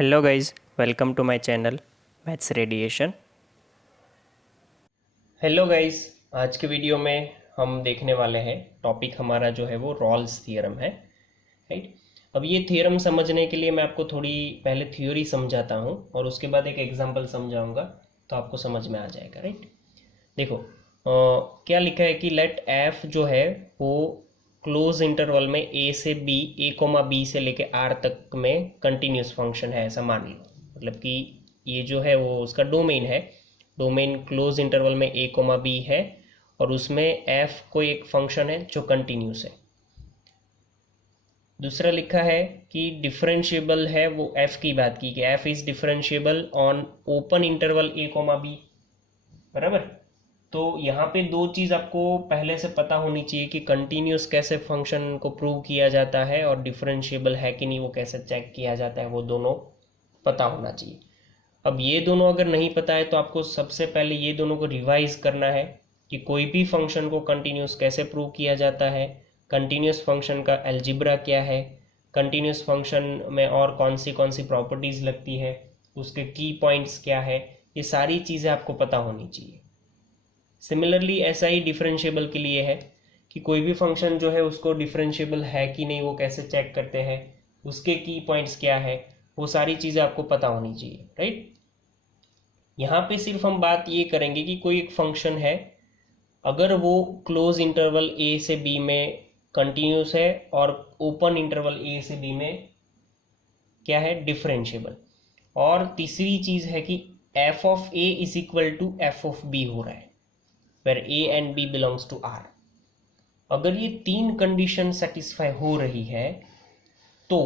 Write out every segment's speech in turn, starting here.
Hello guys, welcome to my channel maths radiation. Hello guys, आज के video में हम देखने वाले हैं टॉपिक हमारा जो है वो रॉल्स थ्योरम है। राइट। अब ये थ्योरम समझने के लिए मैं आपको थोड़ी पहले थ्योरी समझाता हूँ और उसके बाद एक एग्जांपल समझाऊंगा तो आपको समझ में आ जाएगा। राइट। देखो क्या लिखा है कि लेट एफ जो है वो क्लोज इंटरवल में ए से बी, ए कोमा बी से लेके आर तक में कंटिन्यूस फंक्शन है, ऐसा मान लो। मतलब कि ये जो है वो उसका डोमेन है। डोमेन क्लोज इंटरवल में ए कोमा बी है और उसमें एफ कोई एक फंक्शन है जो कंटिन्यूस है। दूसरा लिखा है कि डिफरेंशिएबल है, वो एफ की बात की कि F is differentiable on open interval A comma B. बराबर। तो यहाँ पे दो चीज़ आपको पहले से पता होनी चाहिए कि कंटिन्यूस कैसे फंक्शन को प्रूव किया जाता है और डिफरेंशिएबल है कि नहीं वो कैसे चेक किया जाता है, वो दोनों पता होना चाहिए। अब ये दोनों अगर नहीं पता है तो आपको सबसे पहले ये दोनों को रिवाइज करना है कि कोई भी फंक्शन को कंटिन्यूस कैसे प्रूव किया जाता है, कंटिन्यूस फंक्शन का अलजेब्रा क्या है, कंटिन्यूस फंक्शन में और कौन सी प्रॉपर्टीज़ लगती है, उसके की पॉइंट्स क्या है, ये सारी चीज़ें आपको पता होनी चाहिए। सिमिलरली ऐसा ही डिफरेंशिएबल के लिए है कि कोई भी फंक्शन जो है उसको डिफरेंशिएबल है कि नहीं वो कैसे चेक करते हैं, उसके की पॉइंट्स क्या है, वो सारी चीज़ें आपको पता होनी चाहिए। राइट। यहाँ पे सिर्फ हम बात ये करेंगे कि कोई एक फंक्शन है, अगर वो क्लोज इंटरवल ए से बी में कंटिन्यूस है और ओपन इंटरवल ए से बी में क्या है, डिफरेंशिएबल। और तीसरी चीज़ है कि F of A is equal to F of B हो रहा है where A and B belongs to R। अगर ये तीन कंडीशन सेटिस्फाई हो रही है तो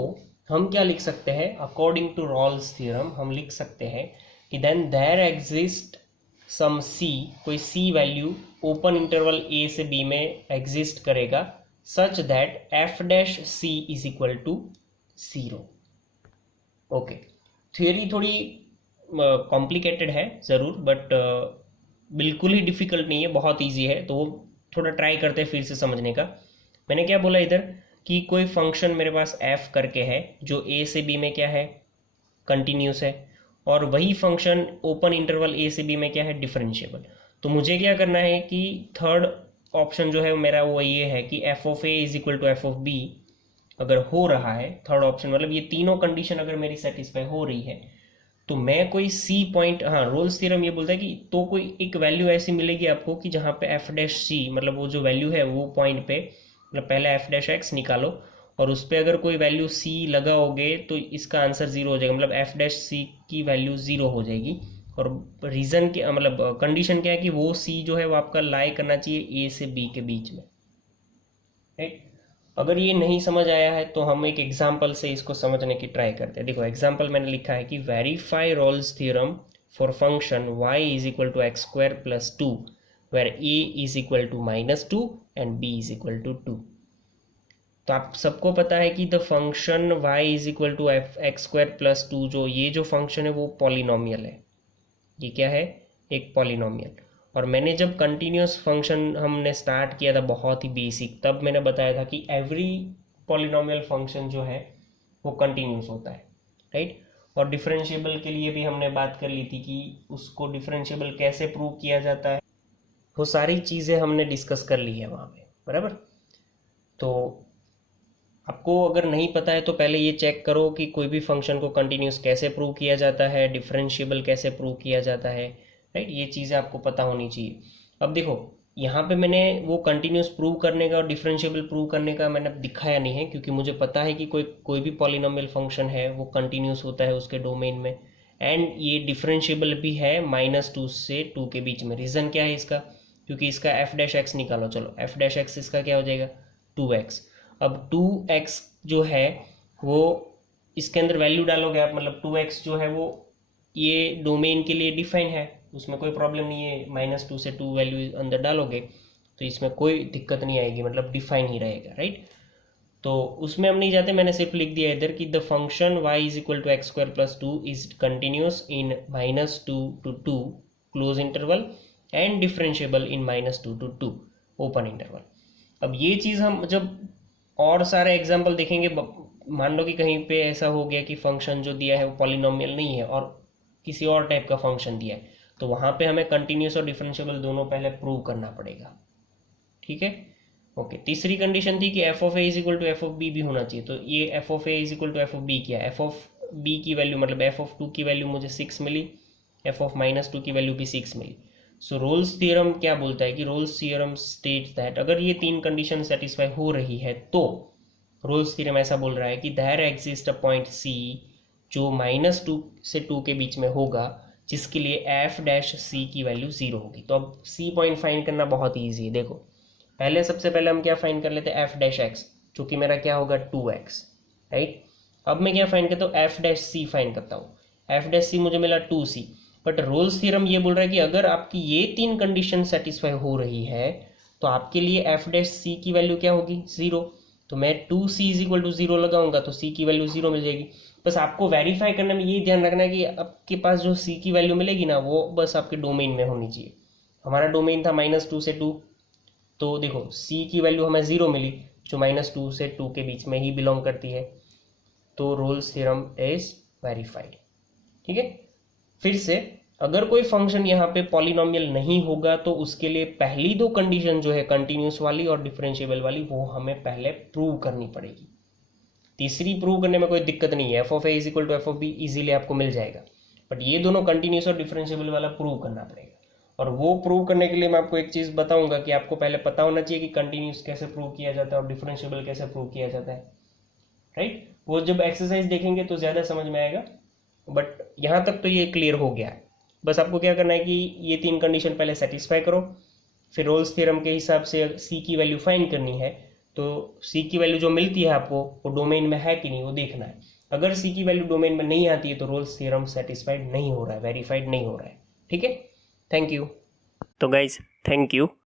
हम क्या लिख सकते हैं, अकॉर्डिंग टू रॉल्स थ्योरम हम लिख सकते हैं कि then there exist some C, कोई C value open interval A से B में एग्जिस्ट करेगा such that F dash C is equal to 0। Okay. Theory थोड़ी कॉम्प्लिकेटेड है ज़रूर, बट बिल्कुल ही डिफ़िकल्ट नहीं है, बहुत इजी है। तो थोड़ा ट्राई करते हैं फिर से समझने का। मैंने क्या बोला इधर कि कोई फंक्शन मेरे पास f करके है जो a से b में क्या है, कंटिन्यूस है, और वही फंक्शन ओपन इंटरवल a से b में क्या है, डिफरेंशिएबल। तो मुझे क्या करना है कि थर्ड ऑप्शन जो है मेरा वो ये है कि F of A is equal to F of B अगर हो रहा है, थर्ड ऑप्शन मतलब ये तीनों कंडीशन अगर मेरी सेटिस्फाई हो रही है तो मैं कोई सी पॉइंट, हाँ रोल्स थ्योरम ये बोलता है कि तो कोई एक वैल्यू ऐसी मिलेगी आपको कि जहाँ पे एफ डैश सी, मतलब वो जो वैल्यू है वो पॉइंट पे, मतलब पहले एफ डैश एक्स निकालो और उस पर अगर कोई वैल्यू सी लगाओगे तो इसका आंसर जीरो हो जाएगा, मतलब एफ डैश सी की वैल्यू जीरो हो जाएगी। और रीज़न क्या, मतलब कंडीशन क्या है कि वो सी जो है वो आपका लाई करना चाहिए ए से बी के बीच में। राइट। अगर ये नहीं समझ आया है तो हम एक एग्जाम्पल से इसको समझने की ट्राई करते हैं। देखो एग्जाम्पल मैंने लिखा है कि verify Rolle's theorem for function y is equal to x square plus two where a is equal to minus two and b is equal to two. तो आप सबको पता है कि the function y is equal to x square plus two, जो ये जो function है वो पॉलिनोमियल है। ये क्या है, एक पॉलिनोमियल। और मैंने जब कंटिन्यूस फंक्शन हमने स्टार्ट किया था बहुत ही बेसिक, तब मैंने बताया था कि एवरी पॉलिनोमियल फंक्शन जो है वो कंटिन्यूस होता है। राइट। और डिफरेंशिएबल के लिए भी हमने बात कर ली थी कि उसको डिफरेंशिएबल कैसे प्रूव किया जाता है, वो सारी चीज़ें हमने डिस्कस कर ली है वहाँ पे। बराबर। तो आपको अगर नहीं पता है तो पहले ये चेक करो कि कोई भी फंक्शन को कंटिन्यूस कैसे प्रूव किया जाता है, डिफरेंशिएबल कैसे प्रूव किया जाता है। राइट। ये चीज़ें आपको पता होनी चाहिए। अब देखो यहाँ पे मैंने वो कंटिन्यूस प्रूव करने का और डिफरेंशिएबल प्रूव करने का मैंने दिखाया नहीं है, क्योंकि मुझे पता है कि कोई कोई भी पॉलिनोमियल फंक्शन है वो कंटिन्यूस होता है उसके डोमेन में, एंड ये डिफरेंशिएबल भी है -2 से 2 के बीच में। रीज़न क्या है इसका, क्योंकि इसका एफ डैश एक्स निकालो। चलो एफ डैश एक्स इसका क्या हो जाएगा, 2x। अब 2x जो है वो इसके अंदर वैल्यू डालोगे आप, मतलब 2x जो है वो ये डोमेन के लिए डिफाइन है, उसमें कोई प्रॉब्लम नहीं है। -2 से 2 वैल्यू अंदर डालोगे तो इसमें कोई दिक्कत नहीं आएगी, मतलब डिफाइन ही रहेगा। राइट। तो उसमें हम नहीं जाते, मैंने सिर्फ लिख दिया इधर कि the function y is equal to x square plus two is continuous in -2 to 2 close interval and differentiable in -2 to 2 open interval. अब ये चीज़ हम जब और सारे एग्जाम्पल देखेंगे मान लो कि कहीं पे ऐसा हो गया कि फंक्शन जो दिया है वो पॉलिनोमियल नहीं है और किसी और टाइप का फंक्शन दिया है, तो वहाँ पे हमें कंटिन्यूस और डिफरेंशिएबल दोनों पहले प्रूव करना पड़ेगा। ठीक है, ओके। तीसरी कंडीशन थी कि F of A is equal to F of B भी होना चाहिए। तो ये F of A is equal to F of B क्या है, एफ ऑफ बी की वैल्यू मतलब एफ ऑफ 2 की वैल्यू मुझे 6 मिली, एफ ऑफ -2 की वैल्यू भी 6 मिली। सो रोल्स थ्योरम क्या बोलता है कि रोल्स थ्योरम स्टेट्स दैट अगर ये तीन कंडीशन सेटिस्फाई हो रही है तो रोल्स थ्योरम ऐसा बोल रहा है कि there exist a point C जो -2 से 2 के बीच में होगा, जिसके लिए एफ डैश सी की वैल्यू 0 होगी। तो अब सी पॉइंट फाइंड करना बहुत ईजी है। देखो पहले सबसे पहले हम क्या फाइंड कर लेते हैं, एफ डैश एक्स, जो कि मेरा क्या होगा 2x, राइट। अब मैं क्या फाइंड करता हूँ, एफ डैश सी फाइंड करता हूँ। एफ डैश सी मुझे मिला 2c, बट रोल्स थ्योरम ये बोल रहा है कि अगर आपकी ये तीन कंडीशन सेटिस्फाई हो रही है तो आपके लिए एफ डैश सी की वैल्यू क्या होगी 0। तो मैं 2c इज इक्वल टू 0 लगाऊंगा तो c की वैल्यू 0 मिल जाएगी। बस आपको वेरीफाई करने में ये ध्यान रखना है कि आपके पास जो c की वैल्यू मिलेगी ना वो बस आपके डोमेन में होनी चाहिए। हमारा डोमेन था -2 से 2, तो देखो c की वैल्यू हमें 0 मिली जो -2 से 2 के बीच में ही बिलोंग करती है। तो रोल्स थ्योरम इज वेरीफाइड। ठीक है, फिर से अगर कोई फंक्शन यहाँ पे पॉलिनोमियल नहीं होगा तो उसके लिए पहली दो कंडीशन जो है कंटिन्यूस वाली और डिफरेंशिएबल वाली वो हमें पहले प्रूव करनी पड़ेगी। तीसरी प्रूव करने में कोई दिक्कत नहीं है, F of A is equal to F of B easily आपको मिल जाएगा, बट ये दोनों कंटिन्यूस और डिफरेंशिएबल वाला प्रूव करना पड़ेगा। और वो प्रूव करने के लिए मैं आपको एक चीज़ बताऊंगा कि आपको पहले पता होना चाहिए कि कंटिन्यूस कैसे प्रूव किया जाता है और डिफरेंशिएबल कैसे प्रूव किया जाता है, राइट। वो जब एक्सरसाइज देखेंगे तो ज़्यादा समझ में आएगा, बट यहाँ तक तो ये क्लियर हो गया है। बस आपको क्या करना है कि ये तीन कंडीशन पहले सेटिस्फाई करो, फिर रोल्स थ्योरम के हिसाब से सी की वैल्यू फाइंड करनी है। तो सी की वैल्यू जो मिलती है आपको वो डोमेन में है कि नहीं वो देखना है। अगर सी की वैल्यू डोमेन में नहीं आती है तो रोल्स थ्योरम सेटिस्फाइड नहीं हो रहा है, वेरीफाइड नहीं हो रहा है। ठीक है, थैंक यू। तो गाइज थैंक यू।